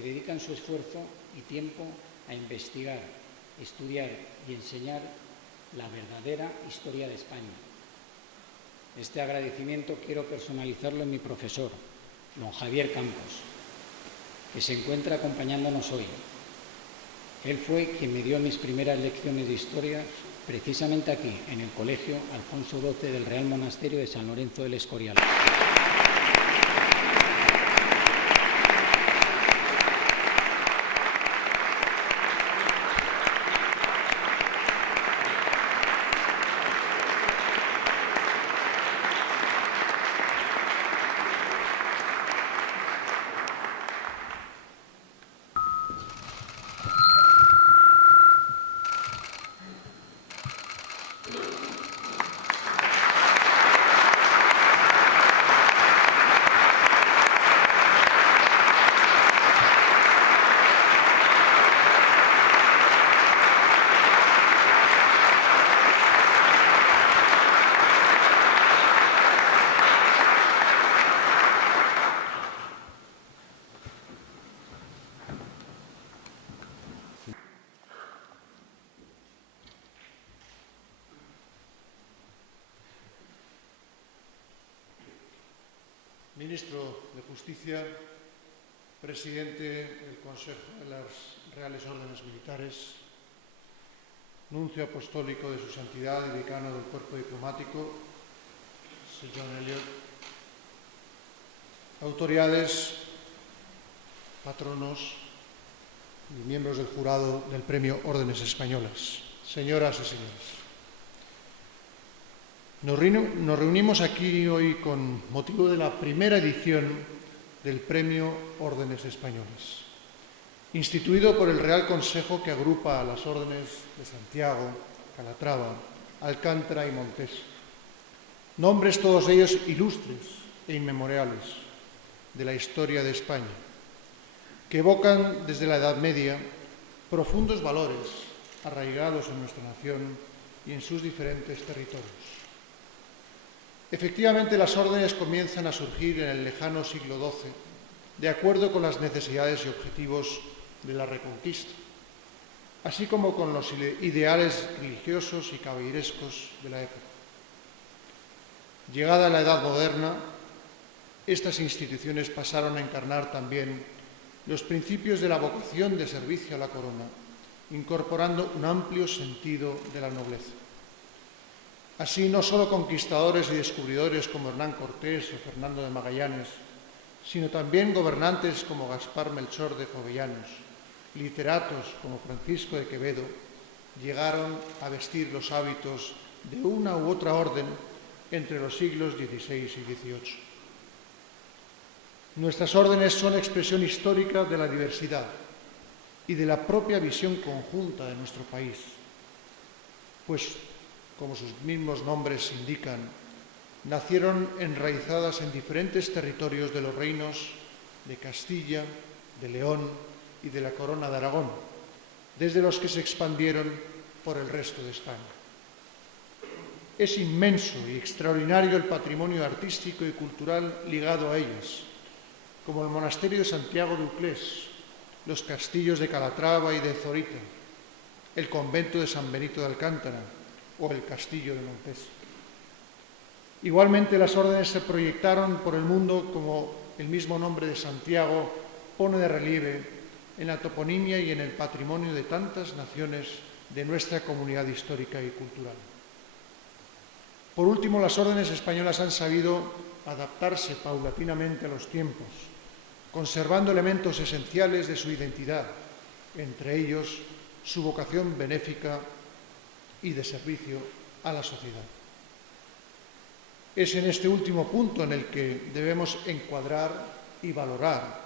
que dedican su esfuerzo y tiempo a investigar, estudiar y enseñar la verdadera historia de España. Este agradecimiento quiero personalizarlo en mi profesor, don Javier Campos, que se encuentra acompañándonos hoy. Él fue quien me dio mis primeras lecciones de historia precisamente aquí, en el Colegio Alfonso XII del Real Monasterio de San Lorenzo del Escorial. Ministro de Justicia, Presidente del Consejo de las Reales Órdenes Militares, Nuncio Apostólico de Su Santidad y Decano del Cuerpo Diplomático, Sir John Elliot, autoridades, patronos y miembros del jurado del Premio Órdenes Españolas, señoras y señores. Nos reunimos aquí hoy con motivo de la primera edición del Premio Órdenes Españolas, instituido por el Real Consejo que agrupa a las órdenes de Santiago, Calatrava, Alcántara y Montes. Nombres todos ellos ilustres e inmemoriales de la historia de España, que evocan desde la Edad Media profundos valores arraigados en nuestra nación y en sus diferentes territorios. Efectivamente, las órdenes comienzan a surgir en el lejano siglo XII, de acuerdo con las necesidades y objetivos de la Reconquista, así como con los ideales religiosos y caballerescos de la época. Llegada la Edad Moderna, estas instituciones pasaron a encarnar también los principios de la vocación de servicio a la corona, incorporando un amplio sentido de la nobleza. Así, no solo conquistadores y descubridores como Hernán Cortés o Fernando de Magallanes, sino también gobernantes como Gaspar Melchor de Jovellanos, literatos como Francisco de Quevedo, llegaron a vestir los hábitos de una u otra orden entre los siglos XVI y XVIII. Nuestras órdenes son expresión histórica de la diversidad y de la propia visión conjunta de nuestro país, pues, como sus mismos nombres indican, nacieron enraizadas en diferentes territorios de los reinos de Castilla, de León y de la Corona de Aragón, desde los que se expandieron por el resto de España. Es inmenso y extraordinario el patrimonio artístico y cultural ligado a ellas, como el Monasterio de Santiago de Uclés, los castillos de Calatrava y de Zorita, el convento de San Benito de Alcántara o el castillo de Montes. Igualmente, las órdenes se proyectaron por el mundo, como el mismo nombre de Santiago pone de relieve, en la toponimia y en el patrimonio de tantas naciones de nuestra comunidad histórica y cultural. Por último, las órdenes españolas han sabido adaptarse paulatinamente a los tiempos, conservando elementos esenciales de su identidad, entre ellos su vocación benéfica y de servicio a la sociedad. Es en este último punto en el que debemos encuadrar y valorar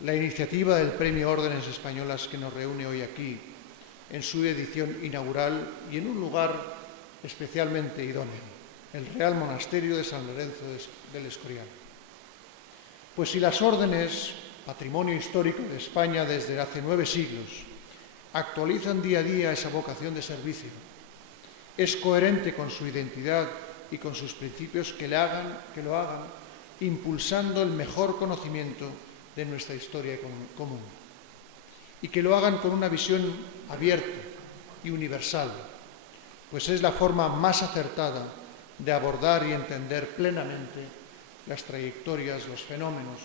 la iniciativa del Premio Órdenes Españolas que nos reúne hoy aquí, en su edición inaugural y en un lugar especialmente idóneo, el Real Monasterio de San Lorenzo del Escorial. Pues si las órdenes, patrimonio histórico de España desde hace 9 siglos, actualizan día a día esa vocación de servicio, es coherente con su identidad y con sus principios que lo hagan impulsando el mejor conocimiento de nuestra historia común. Y que lo hagan con una visión abierta y universal, pues es la forma más acertada de abordar y entender plenamente las trayectorias, los fenómenos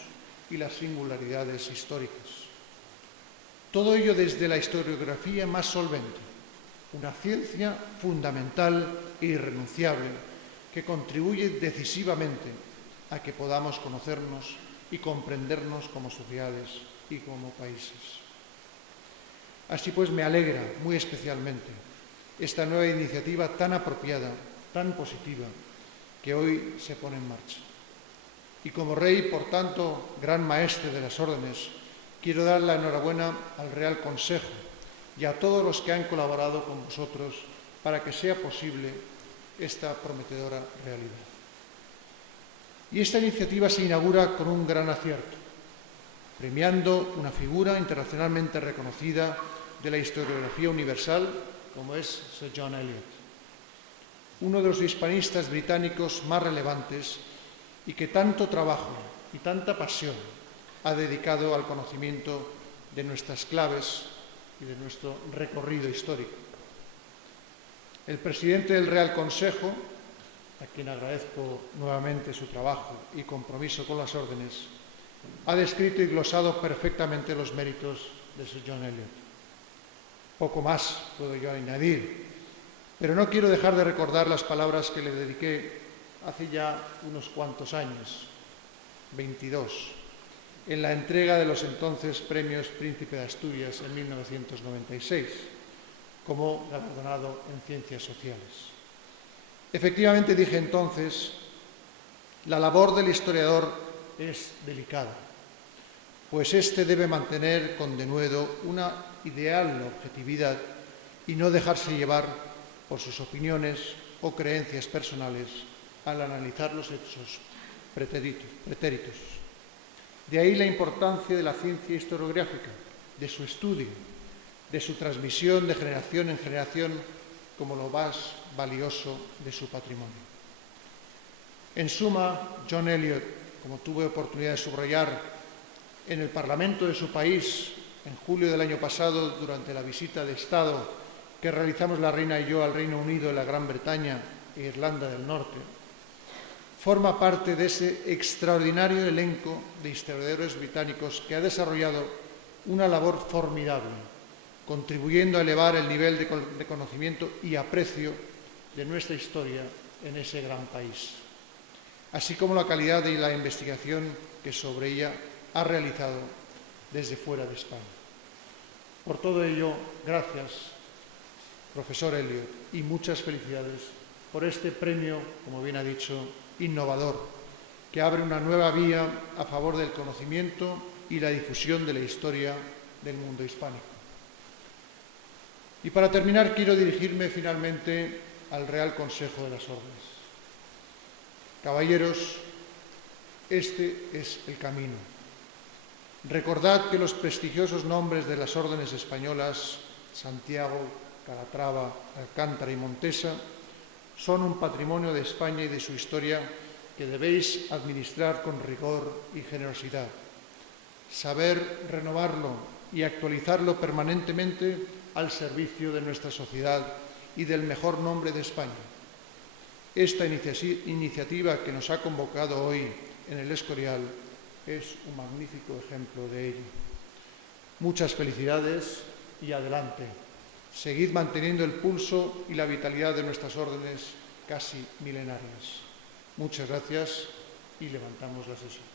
y las singularidades históricas. Todo ello desde la historiografía más solvente, una ciencia fundamental e irrenunciable que contribuye decisivamente a que podamos conocernos y comprendernos como sociedades y como países. Así pues, me alegra muy especialmente esta nueva iniciativa tan apropiada, tan positiva, que hoy se pone en marcha. Y como rey, por tanto, gran maestre de las órdenes, quiero dar la enhorabuena al Real Consejo y a todos los que han colaborado con vosotros para que sea posible esta prometedora realidad. Y esta iniciativa se inaugura con un gran acierto, premiando una figura internacionalmente reconocida de la historiografía universal, como es Sir John Eliot, uno de los hispanistas británicos más relevantes y que tanto trabajo y tanta pasión ha dedicado al conocimiento de nuestras claves y de nuestro recorrido histórico. El presidente del Real Consejo, a quien agradezco nuevamente su trabajo y compromiso con las órdenes, ha descrito y glosado perfectamente los méritos de Sir John Eliot. Poco más puedo yo añadir, pero no quiero dejar de recordar las palabras que le dediqué hace ya unos cuantos años, 22, en la entrega de los entonces premios Príncipe de Asturias en 1996, como galardonado en Ciencias Sociales. Efectivamente, dije entonces, la labor del historiador es delicada, pues éste debe mantener con denuedo una ideal objetividad y no dejarse llevar por sus opiniones o creencias personales al analizar los hechos pretéritos. De ahí la importancia de la ciencia historiográfica, de su estudio, de su transmisión de generación en generación como lo más valioso de su patrimonio. En suma, John Eliot, como tuve oportunidad de subrayar en el Parlamento de su país en julio del año pasado, durante la visita de Estado que realizamos la Reina y yo al Reino Unido, la Gran Bretaña e Irlanda del Norte, forma parte de ese extraordinario elenco de historiadores británicos que ha desarrollado una labor formidable, contribuyendo a elevar el nivel de conocimiento y aprecio de nuestra historia en ese gran país, así como la calidad de la investigación que sobre ella ha realizado desde fuera de España. Por todo ello, gracias, profesor Eliot, y muchas felicidades por este premio, como bien ha dicho, innovador, que abre una nueva vía a favor del conocimiento y la difusión de la historia del mundo hispánico. Y para terminar, quiero dirigirme finalmente al Real Consejo de las Órdenes. Caballeros, este es el camino. Recordad que los prestigiosos nombres de las órdenes españolas, Santiago, Calatrava, Alcántara y Montesa, son un patrimonio de España y de su historia que debéis administrar con rigor y generosidad. Saber renovarlo y actualizarlo permanentemente al servicio de nuestra sociedad y del mejor nombre de España. Esta iniciativa que nos ha convocado hoy en el Escorial es un magnífico ejemplo de ello. Muchas felicidades y adelante. Seguid manteniendo el pulso y la vitalidad de nuestras órdenes casi milenarias. Muchas gracias y levantamos la sesión.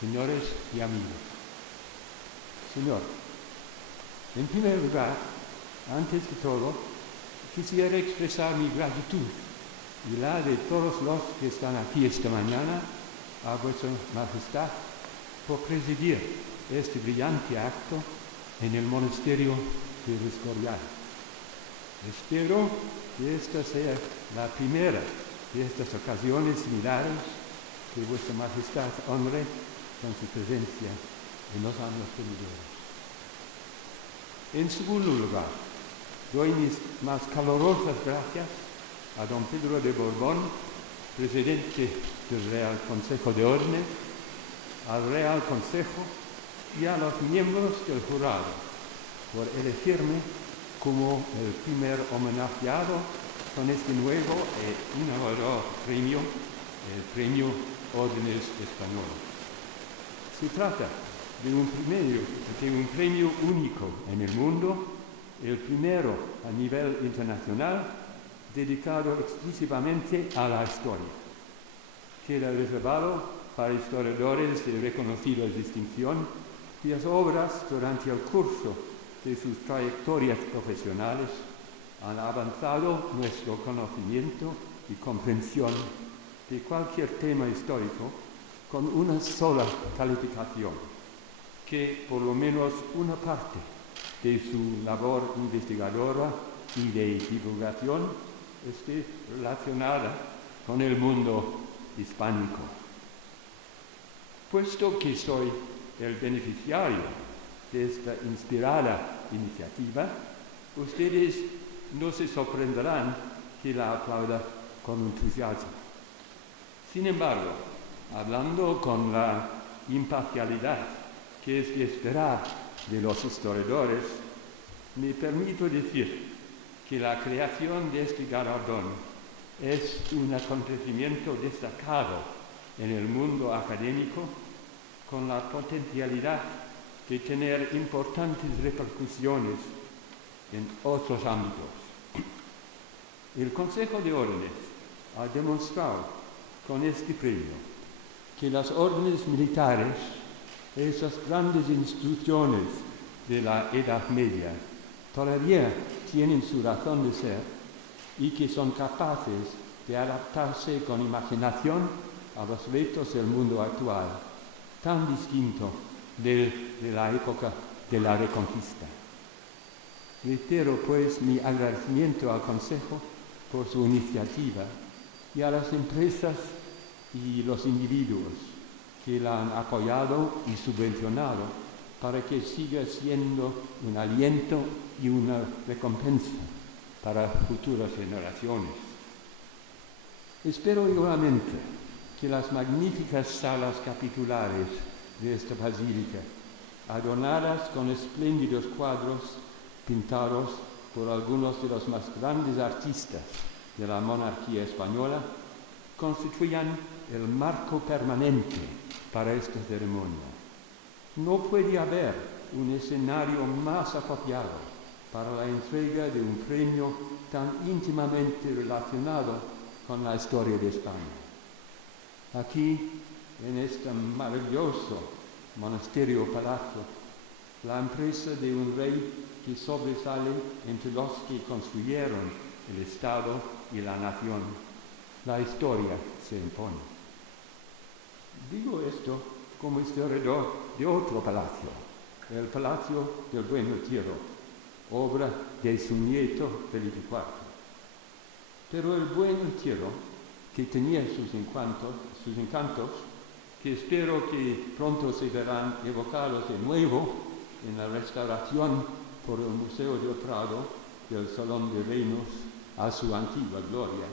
Señores y amigos. Señor, en primer lugar, antes de todo, quisiera expresar mi gratitud y la de todos los que están aquí esta mañana a vuestra majestad por presidir este brillante acto en el monasterio del Escorial. Espero que esta sea la primera de estas ocasiones similares que vuestra majestad honre con su presencia en los años venideros. En segundo lugar, doy mis más calurosas gracias a don Pedro de Borbón, presidente del Real Consejo de Órdenes, al Real Consejo y a los miembros del jurado por elegirme como el primer homenajeado con este nuevo e innovador premio, el Premio Órdenes Españoles. Se trata de un premio único en el mundo, el primero a nivel internacional, dedicado exclusivamente a la historia. Queda reservado para historiadores de reconocida distinción cuyas obras durante el curso de sus trayectorias profesionales han avanzado nuestro conocimiento y comprensión de cualquier tema histórico con una sola calificación, que por lo menos una parte de su labor investigadora y de divulgación esté relacionada con el mundo hispánico. Puesto que soy el beneficiario de esta inspirada iniciativa, ustedes no se sorprenderán que la aplauda con entusiasmo. Sin embargo, hablando con la imparcialidad que es de esperar de los historiadores, me permito decir que la creación de este galardón es un acontecimiento destacado en el mundo académico con la potencialidad de tener importantes repercusiones en otros ámbitos. El Consejo de Órdenes ha demostrado con este premio que las órdenes militares, esas grandes instituciones de la Edad Media, todavía tienen su razón de ser y que son capaces de adaptarse con imaginación a los retos del mundo actual, tan distinto de la época de la Reconquista. Reitero, pues, mi agradecimiento al Consejo por su iniciativa y a las empresas y los individuos que la han apoyado y subvencionado para que siga siendo un aliento y una recompensa para futuras generaciones. Espero igualmente que las magníficas salas capitulares de esta basílica, adornadas con espléndidos cuadros pintados por algunos de los más grandes artistas de la monarquía española, constituyan el marco permanente para esta ceremonia. No puede haber un escenario más apropiado para la entrega de un premio tan íntimamente relacionado con la historia de España. Aquí, en este maravilloso monasterio palacio, la empresa de un rey que sobresale entre los que construyeron el Estado y la nación. La historia se impone. Digo esto como historiador de otro palacio, el Palacio del Buen Retiro, obra de su nieto Felipe IV. Pero el Buen Retiro, que tenía sus encantos, que espero que pronto se verán evocados de nuevo en la restauración por el Museo del Prado del Salón de Reinos a su antigua gloria,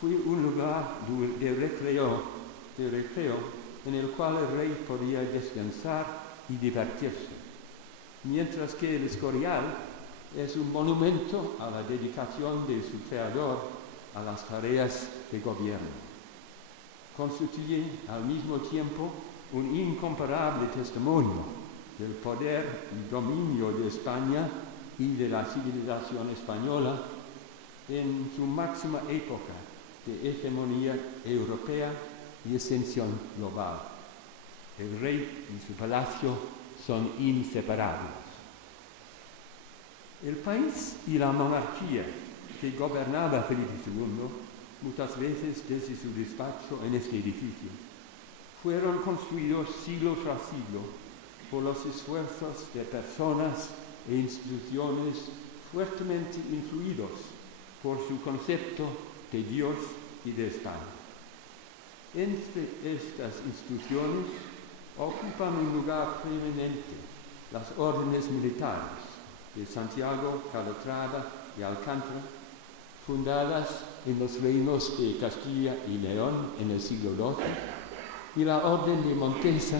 fue un lugar de recreo en el cual el rey podía descansar y divertirse, mientras que el Escorial es un monumento a la dedicación de su creador a las tareas de gobierno. Constituye al mismo tiempo un incomparable testimonio del poder y dominio de España y de la civilización española en su máxima época de hegemonía europea y extensión global. El rey y su palacio son inseparables. El país y la monarquía que gobernaba Felipe II, muchas veces desde su despacho en este edificio, fueron construidos siglo tras siglo por los esfuerzos de personas e instituciones fuertemente influidos por su concepto de Dios y de España. Entre estas instituciones ocupan un lugar preeminente las órdenes militares de Santiago, Calatrava y Alcántara, fundadas en los reinos de Castilla y León en el siglo XII, y la Orden de Montesa,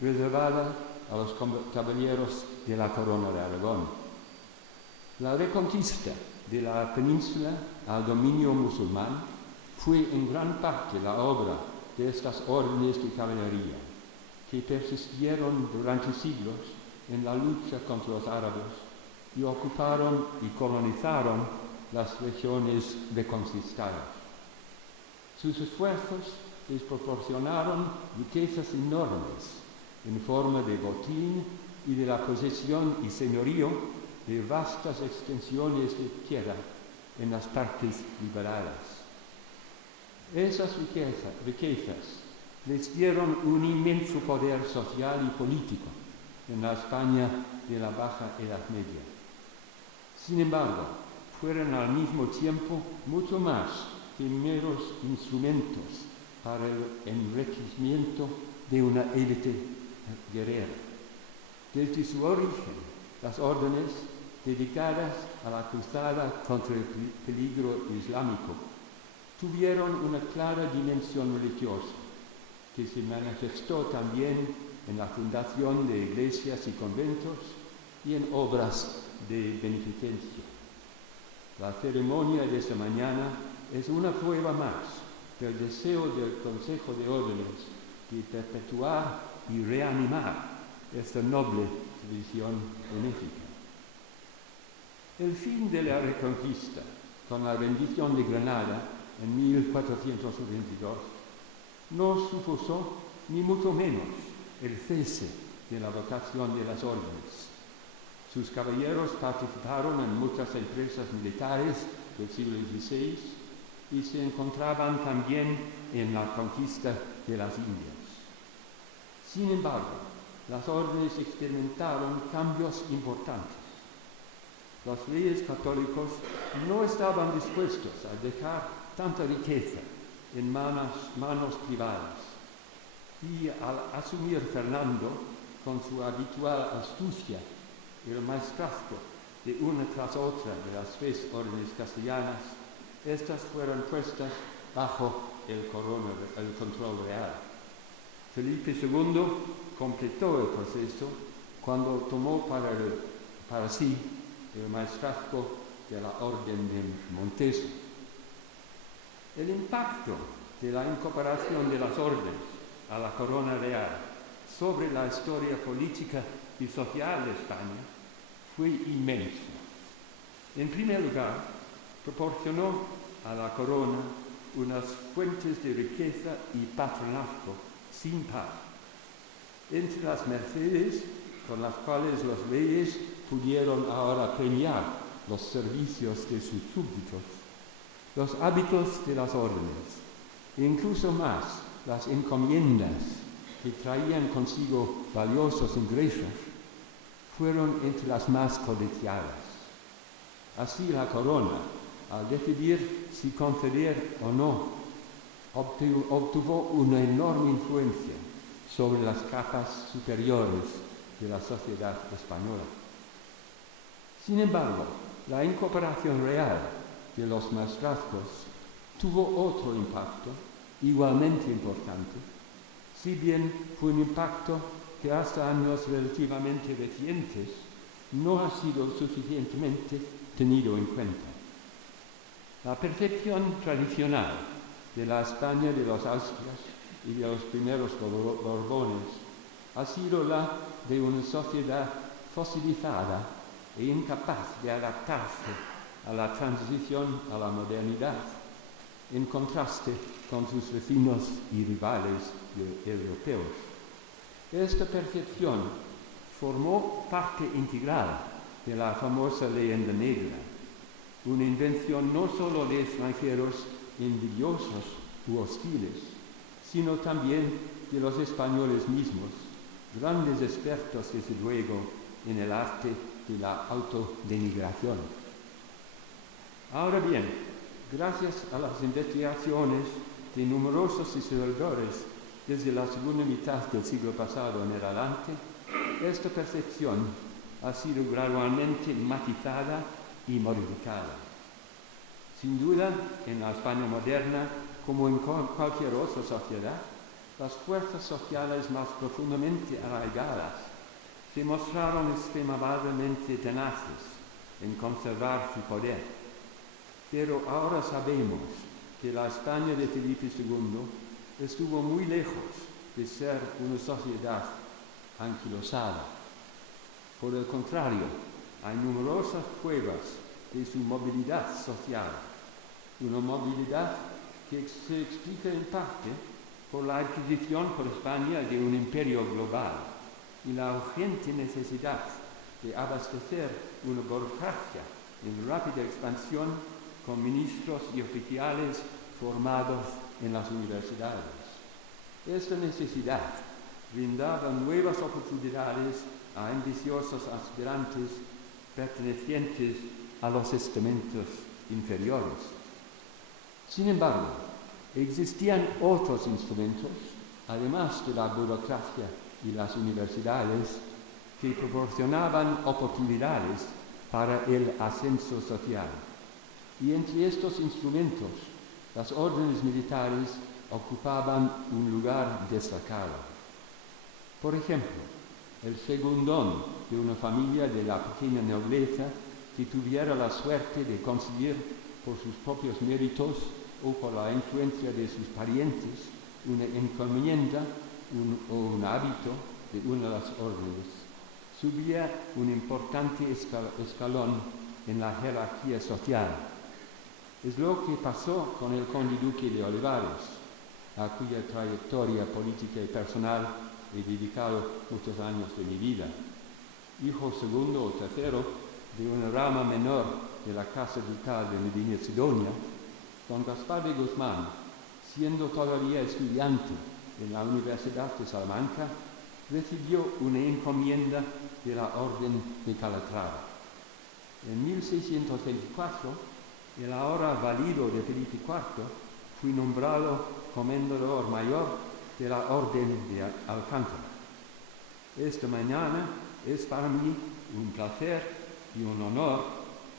reservada a los caballeros de la Corona de Aragón. La reconquista de la península al dominio musulmán fue en gran parte la obra de estas órdenes de caballería, que persistieron durante siglos en la lucha contra los árabes y ocuparon y colonizaron las regiones reconquistadas. Sus esfuerzos les proporcionaron riquezas enormes en forma de botín y de la posesión y señorío de vastas extensiones de tierra en las partes liberadas. Esas riquezas les dieron un inmenso poder social y político en la España de la Baja Edad Media. Sin embargo, fueron al mismo tiempo mucho más que meros instrumentos para el enriquecimiento de una élite guerrera. Desde su origen, las órdenes dedicadas a la cruzada contra el peligro islámico tuvieron una clara dimensión religiosa, que se manifestó también en la fundación de iglesias y conventos y en obras de beneficencia. La ceremonia de esta mañana es una prueba más del deseo del Consejo de Órdenes de perpetuar y reanimar esta noble tradición benéfica. El fin de la Reconquista, con la rendición de Granada en 1492, no supuso ni mucho menos el cese de la vocación de las órdenes. Sus caballeros participaron en muchas empresas militares del siglo XVI y se encontraban también en la conquista de las Indias. Sin embargo, las órdenes experimentaron cambios importantes. Los reyes católicos no estaban dispuestos a dejar tanta riqueza en manos privadas, y al asumir Fernando, con su habitual astucia, el maestrazgo de una tras otra de las 3 órdenes castellanas, estas fueron puestas bajo el control real. Felipe II completó el proceso cuando tomó para sí el maestrazgo de la Orden de Montesa. El impacto de la incorporación de las órdenes a la corona real sobre la historia política y social de España fue inmenso. En primer lugar, proporcionó a la corona unas fuentes de riqueza y patronazgo sin par. Entre las mercedes con las cuales los reyes pudieron ahora premiar los servicios de sus súbditos, los hábitos de las órdenes, e incluso más las encomiendas que traían consigo valiosos ingresos, fueron entre las más codiciadas. Así la corona, al decidir si conceder o no, obtuvo una enorme influencia sobre las capas superiores de la sociedad española. Sin embargo, la incorporación real de los maestrazgos tuvo otro impacto igualmente importante, si bien fue un impacto que hasta años relativamente recientes no ha sido suficientemente tenido en cuenta. La percepción tradicional de la España de los Austrias y de los primeros Borbones ha sido la de una sociedad fosilizada e incapaz de adaptarse a la transición a la modernidad, en contraste con sus vecinos y rivales europeos. Esta percepción formó parte integral de la famosa leyenda negra, una invención no solo de extranjeros envidiosos u hostiles, sino también de los españoles mismos, grandes expertos, desde luego, en el arte de la autodenigración. Ahora bien, gracias a las investigaciones de numerosos historiadores desde la segunda mitad del siglo pasado en adelante, esta percepción ha sido gradualmente matizada y modificada. Sin duda, en la España moderna, como en cualquier otra sociedad, las fuerzas sociales más profundamente arraigadas se mostraron extremadamente tenaces en conservar su poder. Pero ahora sabemos que la España de Felipe II estuvo muy lejos de ser una sociedad anquilosada. Por el contrario, hay numerosas pruebas de su movilidad social, una movilidad que se explica en parte por la adquisición por España de un imperio global y la urgente necesidad de abastecer una burocracia en rápida expansión con ministros y oficiales formados en las universidades. Esta necesidad brindaba nuevas oportunidades a ambiciosos aspirantes pertenecientes a los estamentos inferiores. Sin embargo, existían otros instrumentos, además de la burocracia y las universidades, que proporcionaban oportunidades para el ascenso social. Y entre estos instrumentos, las órdenes militares ocupaban un lugar destacado. Por ejemplo, el segundón de una familia de la pequeña nobleza que tuviera la suerte de conseguir por sus propios méritos o por la influencia de sus parientes una encomienda o un hábito de una de las órdenes, subía un importante escalón en la jerarquía social. Es lo que pasó con el conde duque de Olivares, a cuya trayectoria política y personal he dedicado muchos años de mi vida. Hijo segundo o tercero de una rama menor de la Casa Ducal de Medina Sidonia, don Gaspar de Guzmán, siendo todavía estudiante en la Universidad de Salamanca, recibió una encomienda de la Orden de Calatrava. En 1624, el ahora valido de Felipe IV fue nombrado comendador mayor de la Orden de Alcántara. Esta mañana es para mí un placer y un honor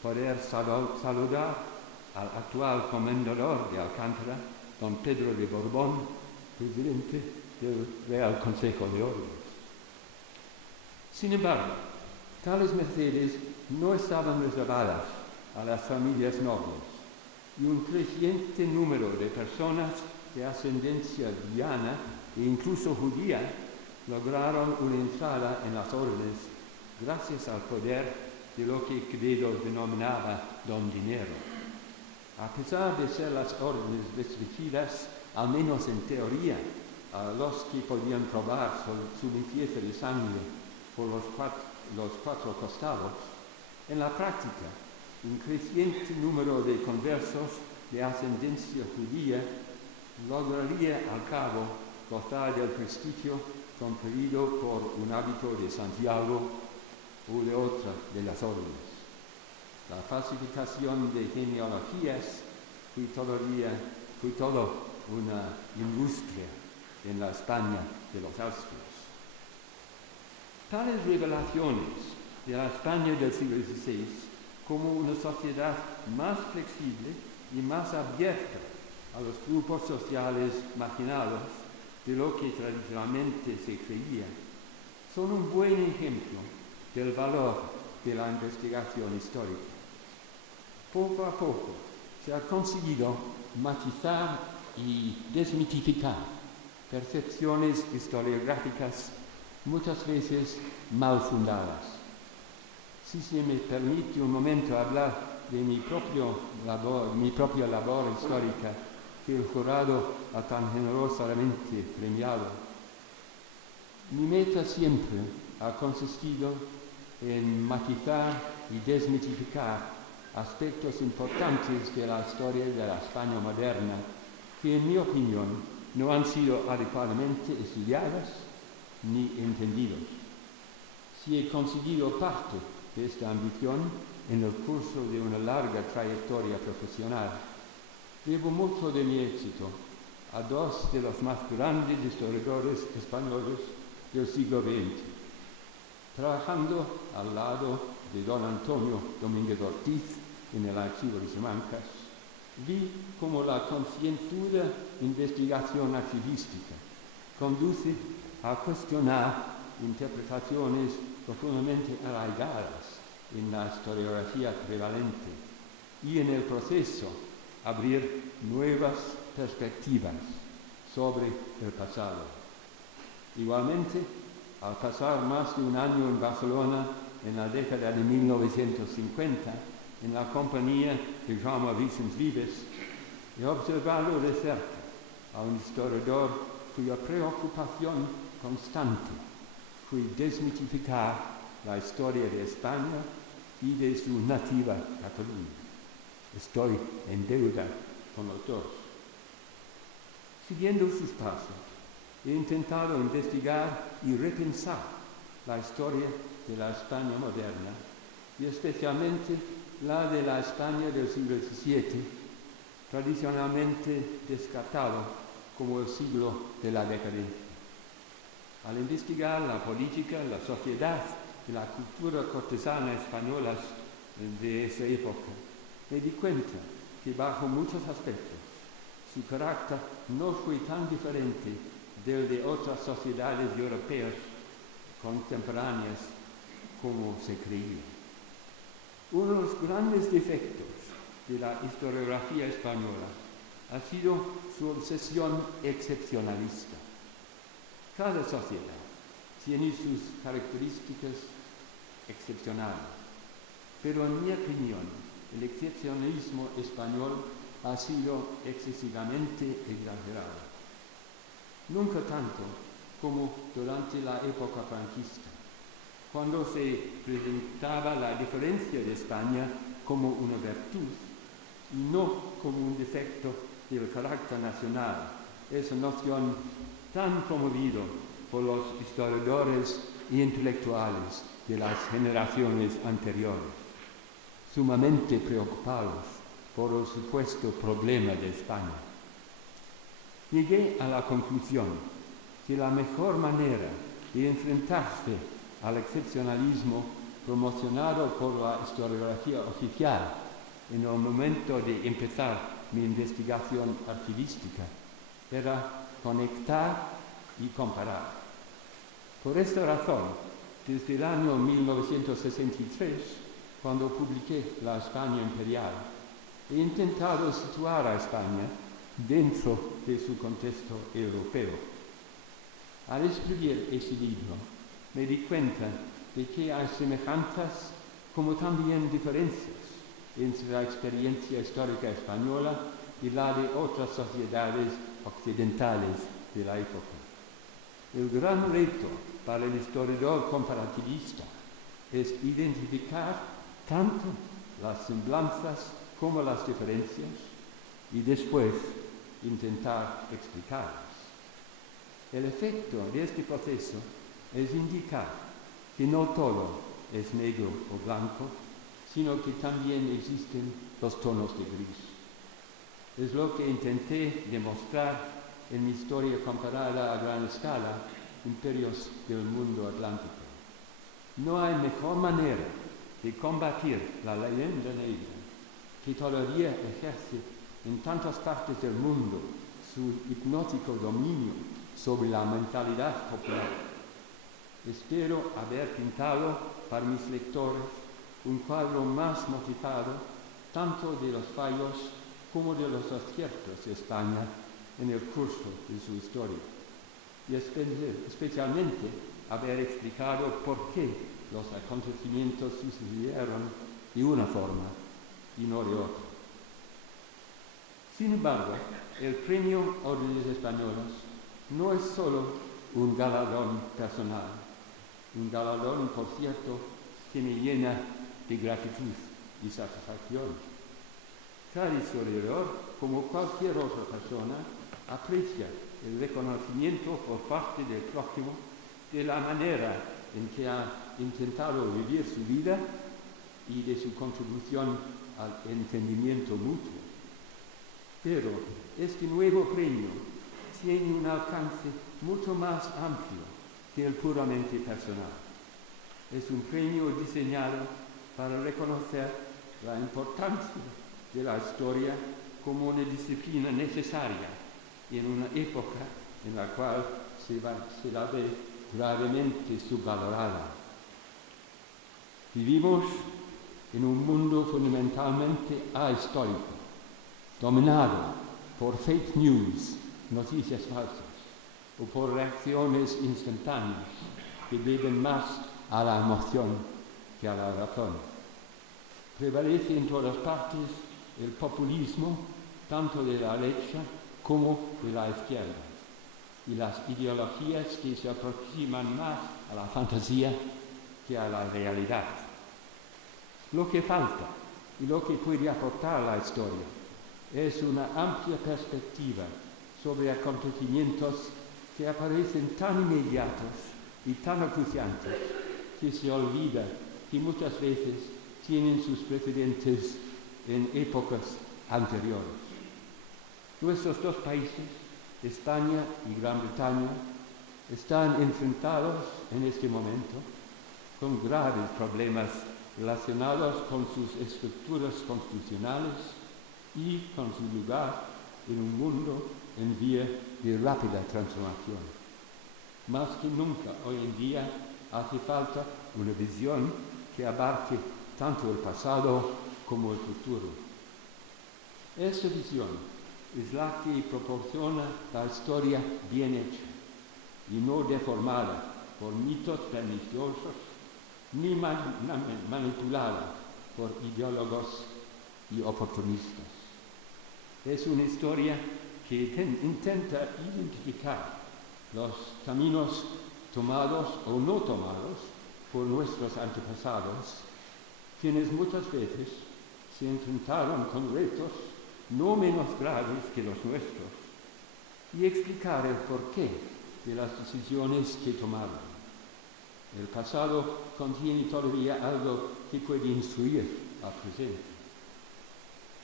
poder saludar al actual comendador de Alcántara, don Pedro de Borbón, presidente del Real Consejo de Órdenes. Sin embargo, tales mercedes no estaban reservadas a las familias nobles, y un creciente número de personas de ascendencia diana e incluso judía lograron una entrada en las órdenes gracias al poder de lo que Quevedo denominaba don dinero. A pesar de ser las órdenes restringidas, al menos en teoría, a los que podían probar su limpieza de sangre por los cuatro costados, en la práctica, un creciente número de conversos de ascendencia judía lograría al cabo gozar del prestigio conferido por un hábito de Santiago o de otra de las órdenes. La falsificación de genealogías fue todo una industria en la España de los Austrias. Tales revelaciones de la España del siglo XVI como una sociedad más flexible y más abierta a los grupos sociales marginados de lo que tradicionalmente se creía, son un buen ejemplo del valor de la investigación histórica. Poco a poco se ha conseguido matizar y desmitificar percepciones historiográficas muchas veces mal fundadas. Si se me permite un momento hablar de mi propia labor histórica que el jurado ha tan generosamente premiado, mi meta siempre ha consistido en matizar y desmitificar aspectos importantes de la historia de la España moderna que, en mi opinión, no han sido adecuadamente estudiadas ni entendidos. Si he conseguido parte de esta ambición en el curso de una larga trayectoria profesional, debo mucho de mi éxito a dos de los más grandes historiadores españoles del siglo XX. Trabajando al lado de don Antonio Domínguez Ortiz en el Archivo de Simancas, vi cómo la concienzuda investigación archivística conduce a cuestionar interpretaciones profundamente arraigadas en la historiografía prevalente y en el proceso abrir nuevas perspectivas sobre el pasado. Igualmente, al pasar más de un año en Barcelona en la década de 1950, en la compañía de Jaume Vicens Vives, he observado de cerca a un historiador cuya preocupación constante fue desmitificar la historia de España y de su nativa Cataluña. Estoy en deuda con los dos. Siguiendo sus pasos, he intentado investigar y repensar la historia de la España moderna y especialmente la de la España del siglo XVII, tradicionalmente descartado como el siglo de la decadencia. Al investigar la política, la sociedad y la cultura cortesana españolas de esa época, me di cuenta que bajo muchos aspectos su carácter no fue tan diferente del de otras sociedades europeas contemporáneas como se creía. Uno de los grandes defectos de la historiografía española ha sido su obsesión excepcionalista. Cada sociedad tiene sus características excepcionales, pero en mi opinión, el excepcionalismo español ha sido excesivamente exagerado. Nunca tanto como durante la época franquista, cuando se presentaba la diferencia de España como una virtud y no como un defecto del carácter nacional, esa noción tan promovida por los historiadores e intelectuales de las generaciones anteriores, sumamente preocupados por el supuesto problema de España. Llegué a la conclusión que la mejor manera de enfrentarse al excepcionalismo promocionado por la historiografía oficial en el momento de empezar mi investigación archivística era conectar y comparar. Por esta razón, desde el año 1963, cuando publiqué La España Imperial, he intentado situar a España dentro de su contexto europeo. Al escribir ese libro, me di cuenta de que hay semejanzas como también diferencias entre la experiencia histórica española y la de otras sociedades occidentales de la época. El gran reto para el historiador comparativista es identificar tanto las semblanzas como las diferencias y después intentar explicarlas. El efecto de este proceso es indicar que no todo es negro o blanco, sino que también existen los tonos de gris. Es lo que intenté demostrar en mi historia comparada a gran escala, Imperios del Mundo Atlántico. No hay mejor manera de combatir la leyenda negra, que todavía ejerce en tantas partes del mundo su hipnótico dominio sobre la mentalidad popular. Espero haber pintado para mis lectores un cuadro más motivado tanto de los fallos como de los aciertos de España en el curso de su historia, y especialmente haber explicado por qué los acontecimientos sucedieron de una forma y no de otra. Sin embargo, el Premio Órdenes Españolas no es solo un galardón personal, un galardón, por cierto, que me llena de gratitud y satisfacción. Cada historiador, como cualquier otra persona, aprecia el reconocimiento por parte del prójimo de la manera en que ha intentado vivir su vida y de su contribución al entendimiento mutuo. Pero este nuevo premio tiene un alcance mucho más amplio que el puramente personal. Es un premio diseñado para reconocer la importancia de la historia como una disciplina necesaria en una época en la cual se la ve gravemente subvalorada. Vivimos en un mundo fundamentalmente ahistórico, dominado por fake news, noticias falsas, o por reacciones instantáneas que deben más a la emoción que a la razón. Prevalece en todas partes el populismo, tanto de la derecha como de la izquierda, y las ideologías que se aproximan más a la fantasía que a la realidad. Lo que falta y lo que puede aportar la historia es una amplia perspectiva sobre acontecimientos que aparecen tan inmediatos y tan acuciantes que se olvida que muchas veces tienen sus precedentes en épocas anteriores. Nuestros dos países, España y Gran Bretaña, están enfrentados en este momento con graves problemas relacionados con sus estructuras constitucionales y con su lugar en un mundo en vía de rápida transformación. Más que nunca hoy en día hace falta una visión que abarque tanto el pasado como el futuro. Esta visión es la que proporciona la historia bien hecha y no deformada por mitos perniciosos ni manipulada por ideólogos y oportunistas. Es una historia que intenta identificar los caminos tomados o no tomados por nuestros antepasados, quienes muchas veces se enfrentaron con retos no menos graves que los nuestros, y explicar el porqué de las decisiones que tomaron. El pasado contiene todavía algo que puede instruir al presente.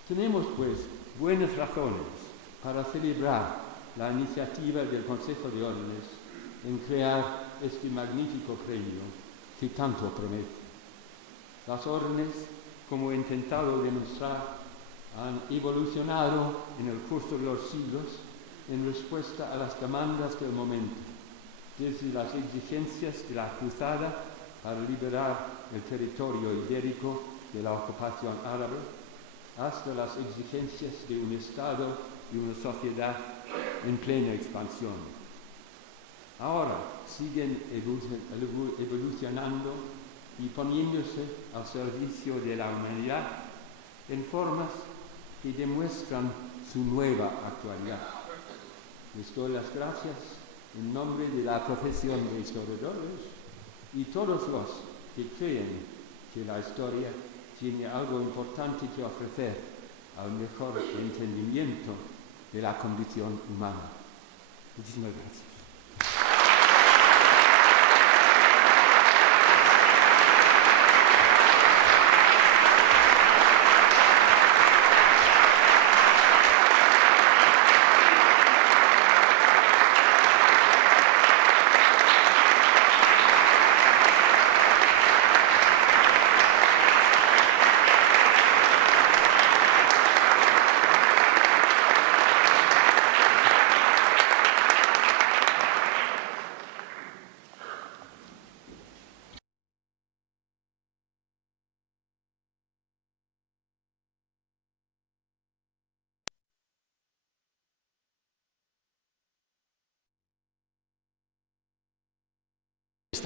Tenemos, pues, buenas razones para celebrar la iniciativa del Consejo de Órdenes en crear este magnífico premio que tanto promete. Las órdenes, como he intentado demostrar, han evolucionado en el curso de los siglos en respuesta a las demandas del momento, desde las exigencias de la cruzada para liberar el territorio ibérico de la ocupación árabe, hasta las exigencias de un Estado y una sociedad en plena expansión. Ahora siguen evolucionando y poniéndose al servicio de la humanidad en formas que demuestran su nueva actualidad. Les doy las gracias en nombre de la profesión de historiadores y todos los que creen que la historia tiene algo importante que ofrecer al mejor entendimiento de la condición humana. Muchísimas gracias.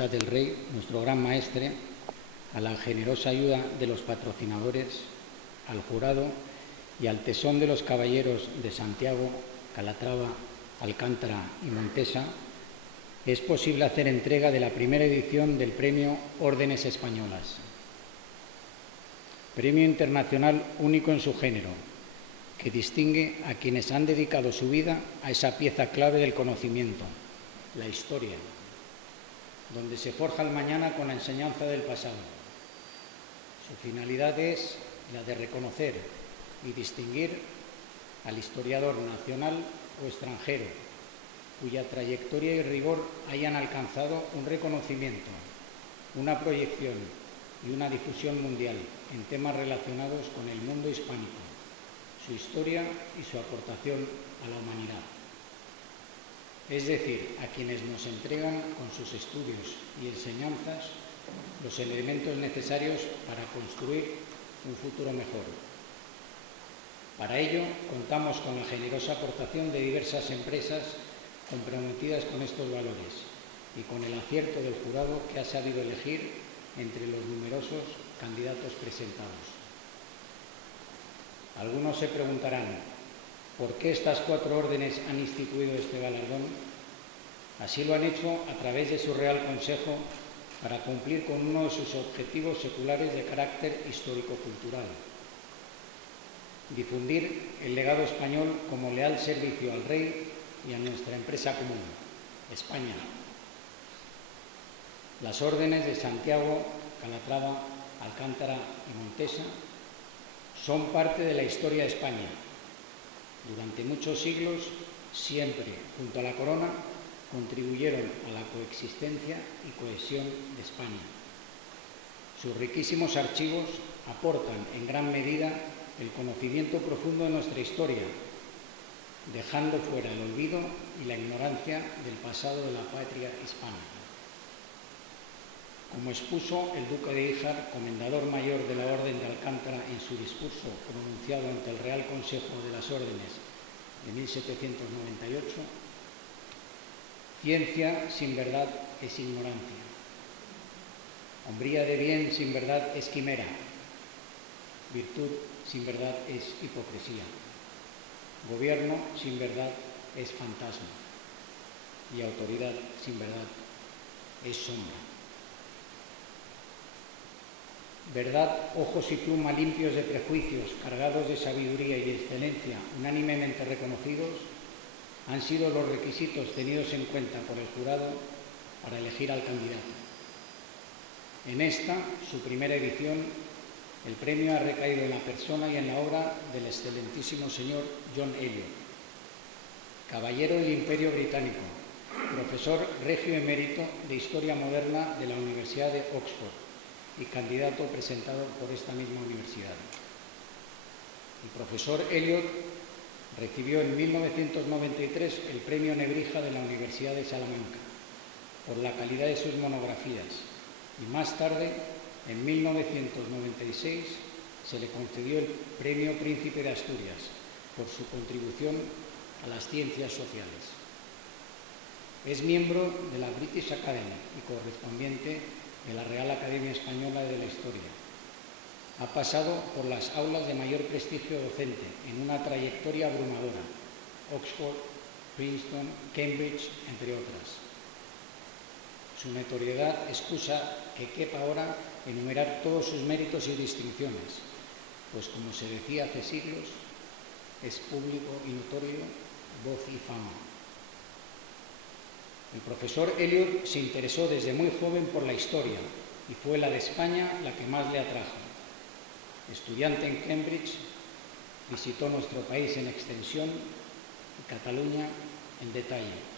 Del Rey, nuestro gran maestre, a la generosa ayuda de los patrocinadores, al jurado y al tesón de los caballeros de Santiago, Calatrava, Alcántara y Montesa, es posible hacer entrega de la primera edición del Premio Órdenes Españolas. Premio internacional único en su género, que distingue a quienes han dedicado su vida a esa pieza clave del conocimiento, la historia, donde se forja el mañana con la enseñanza del pasado. Su finalidad es la de reconocer y distinguir al historiador nacional o extranjero, cuya trayectoria y rigor hayan alcanzado un reconocimiento, una proyección y una difusión mundial en temas relacionados con el mundo hispánico, su historia y su aportación a la humanidad. Es decir, a quienes nos entregan con sus estudios y enseñanzas los elementos necesarios para construir un futuro mejor. Para ello, contamos con la generosa aportación de diversas empresas comprometidas con estos valores y con el acierto del jurado que ha sabido elegir entre los numerosos candidatos presentados. Algunos se preguntarán, ¿por qué estas 4 órdenes han instituido este galardón? Así lo han hecho a través de su Real Consejo para cumplir con uno de sus objetivos seculares de carácter histórico-cultural: difundir el legado español como leal servicio al Rey y a nuestra empresa común, España. Las órdenes de Santiago, Calatrava, Alcántara y Montesa son parte de la historia de España. Durante muchos siglos, siempre junto a la corona, contribuyeron a la coexistencia y cohesión de España. Sus riquísimos archivos aportan en gran medida el conocimiento profundo de nuestra historia, dejando fuera el olvido y la ignorancia del pasado de la patria hispana. Como expuso el duque de Híjar, comendador mayor de la Orden de Alcántara, en su discurso pronunciado ante el Real Consejo de las Órdenes de 1798, ciencia sin verdad es ignorancia, hombría de bien sin verdad es quimera, virtud sin verdad es hipocresía, gobierno sin verdad es fantasma y autoridad sin verdad es sombra. Verdad, ojos y pluma limpios de prejuicios, cargados de sabiduría y de excelencia, unánimemente reconocidos, han sido los requisitos tenidos en cuenta por el jurado para elegir al candidato. En esta, su primera edición, el premio ha recaído en la persona y en la obra del excelentísimo señor John Eliot, caballero del Imperio Británico, profesor regio emérito de Historia Moderna de la Universidad de Oxford y candidato presentado por esta misma universidad. El profesor Eliot recibió en 1993 el Premio Nebrija de la Universidad de Salamanca por la calidad de sus monografías y más tarde, en 1996, se le concedió el Premio Príncipe de Asturias por su contribución a las ciencias sociales. Es miembro de la British Academy y correspondiente de la Real Academia Española de la Historia. Ha pasado por las aulas de mayor prestigio docente en una trayectoria abrumadora: Oxford, Princeton, Cambridge, entre otras. Su notoriedad excusa que quepa ahora enumerar todos sus méritos y distinciones, pues como se decía hace siglos, es público y notorio, voz y fama. El profesor Eliot se interesó desde muy joven por la historia y fue la de España la que más le atrajo. Estudiante en Cambridge, visitó nuestro país en extensión y Cataluña en detalle.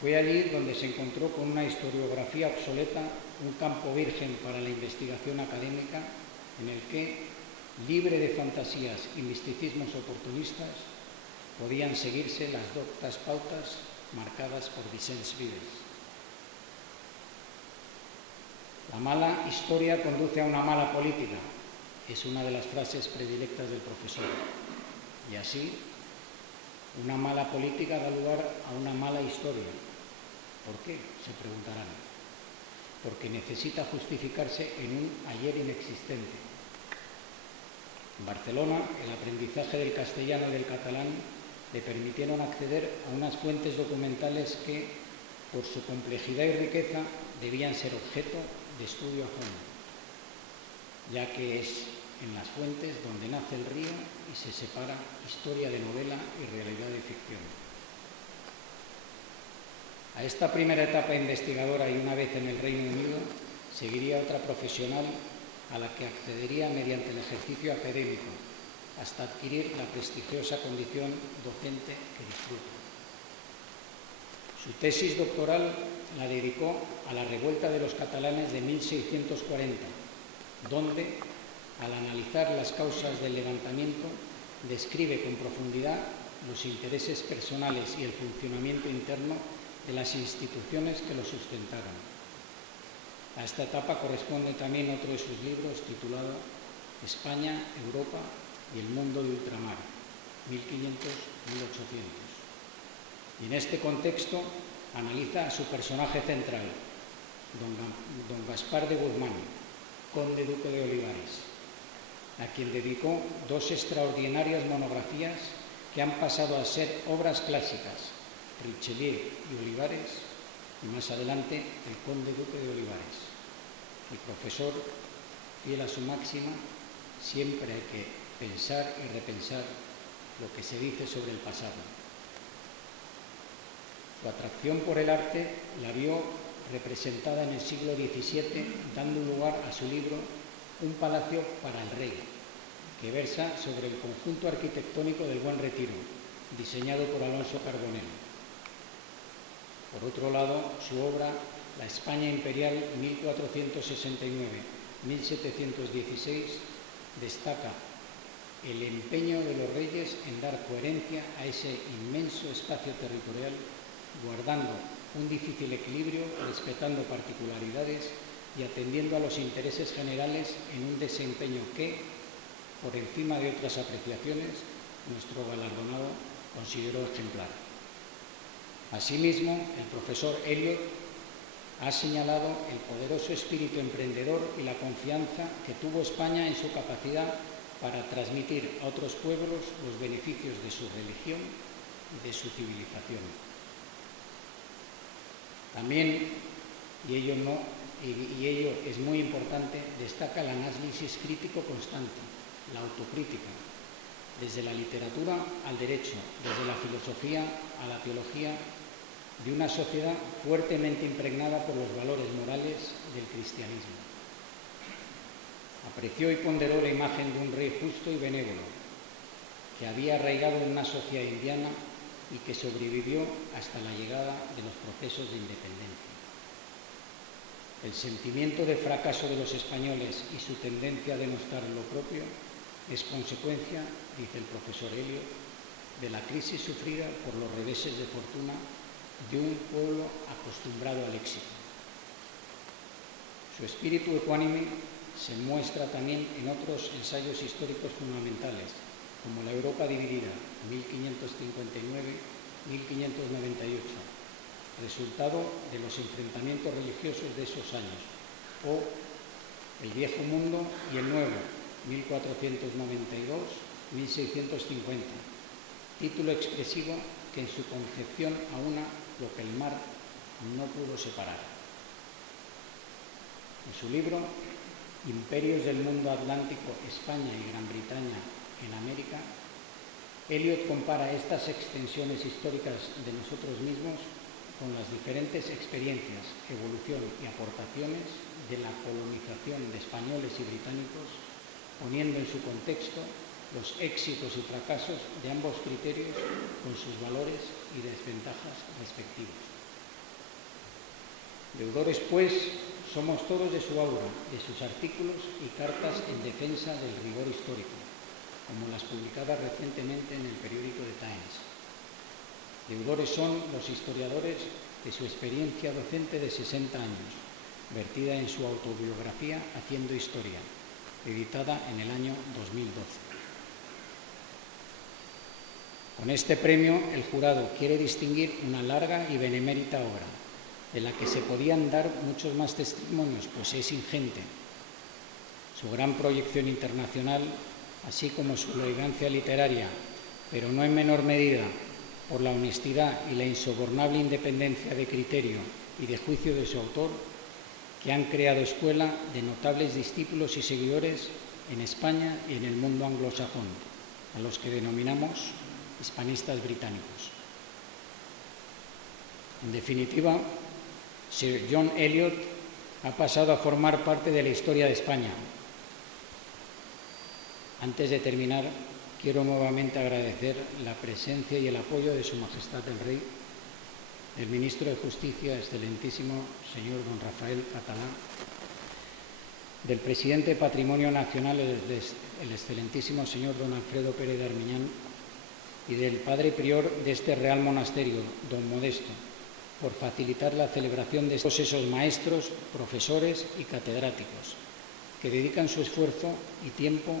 Fue allí donde se encontró con una historiografía obsoleta, un campo virgen para la investigación académica, en el que, libre de fantasías y misticismos oportunistas, podían seguirse las doctas pautas marcadas por Vicens Vives. La mala historia conduce a una mala política, es una de las frases predilectas del profesor. Y así, una mala política da lugar a una mala historia. ¿Por qué?, se preguntarán. Porque necesita justificarse en un ayer inexistente. En Barcelona, el aprendizaje del castellano y del catalán le permitieron acceder a unas fuentes documentales que, por su complejidad y riqueza, debían ser objeto de estudio a fondo, ya que es en las fuentes donde nace el río y se separa historia de novela y realidad de ficción. A esta primera etapa investigadora y una vez en el Reino Unido, seguiría otra profesional a la que accedería mediante el ejercicio académico, hasta adquirir la prestigiosa condición docente que disfruta. Su tesis doctoral la dedicó a la revuelta de los catalanes de 1640, donde, al analizar las causas del levantamiento, describe con profundidad los intereses personales y el funcionamiento interno de las instituciones que lo sustentaron. A esta etapa corresponde también otro de sus libros titulado España, Europa y el mundo de ultramar, 1500-1800. Y en este contexto analiza a su personaje central, don Gaspar de Guzmán, conde duque de Olivares, a quien dedicó dos extraordinarias monografías que han pasado a ser obras clásicas, Richelieu y Olivares, y más adelante el conde duque de Olivares. El profesor, fiel a su máxima, siempre hay que pensar y repensar lo que se dice sobre el pasado. Su atracción por el arte la vio representada en el siglo XVII, dando lugar a su libro Un palacio para el rey, que versa sobre el conjunto arquitectónico del Buen Retiro, diseñado por Alonso Carbonell. Por otro lado, su obra La España Imperial 1469-1716 destaca el empeño de los reyes en dar coherencia a ese inmenso espacio territorial, guardando un difícil equilibrio, respetando particularidades y atendiendo a los intereses generales en un desempeño que, por encima de otras apreciaciones, nuestro galardonado consideró ejemplar. Asimismo, el profesor Eliot ha señalado el poderoso espíritu emprendedor y la confianza que tuvo España en su capacidad para transmitir a otros pueblos los beneficios de su religión y de su civilización. También, y ello es muy importante, destaca el análisis crítico constante, la autocrítica, desde la literatura al derecho, desde la filosofía a la teología, de una sociedad fuertemente impregnada por los valores morales del cristianismo. Apreció y ponderó la imagen de un rey justo y benévolo, que había arraigado en una sociedad indiana y que sobrevivió hasta la llegada de los procesos de independencia. El sentimiento de fracaso de los españoles y su tendencia a denostar lo propio es consecuencia, dice el profesor Eliot, de la crisis sufrida por los reveses de fortuna de un pueblo acostumbrado al éxito. Su espíritu ecuánime se muestra también en otros ensayos históricos fundamentales, como La Europa dividida, 1559-1598, resultado de los enfrentamientos religiosos de esos años, o El Viejo Mundo y el Nuevo, 1492-1650, título expresivo que en su concepción aúna lo que el mar no pudo separar. En su libro Imperios del mundo atlántico, España y Gran Bretaña en América, Eliot compara estas extensiones históricas de nosotros mismos con las diferentes experiencias, evolución y aportaciones de la colonización de españoles y británicos, poniendo en su contexto los éxitos y fracasos de ambos criterios con sus valores y desventajas respectivos. Deudores, pues, somos todos de su aura, de sus artículos y cartas en defensa del rigor histórico, como las publicadas recientemente en el periódico The Times. Deudores son los historiadores de su experiencia docente de 60 años, vertida en su autobiografía Haciendo Historia, editada en el año 2012. Con este premio, el jurado quiere distinguir una larga y benemérita obra, de la que se podían dar muchos más testimonios, pues es ingente. Su gran proyección internacional, así como su elegancia literaria, pero no en menor medida por la honestidad y la insobornable independencia de criterio y de juicio de su autor, que han creado escuela de notables discípulos y seguidores en España y en el mundo anglosajón, a los que denominamos hispanistas británicos. En definitiva, Sir John Eliot ha pasado a formar parte de la historia de España. Antes de terminar, quiero nuevamente agradecer la presencia y el apoyo de Su Majestad el Rey del ministro de Justicia, excelentísimo señor don Rafael Catalá, del presidente de Patrimonio Nacional, el excelentísimo señor don Alfredo Pérez de Armiñán, y del padre prior de este Real Monasterio, don Modesto, por facilitar la celebración de todos esos maestros, profesores y catedráticos que dedican su esfuerzo y tiempo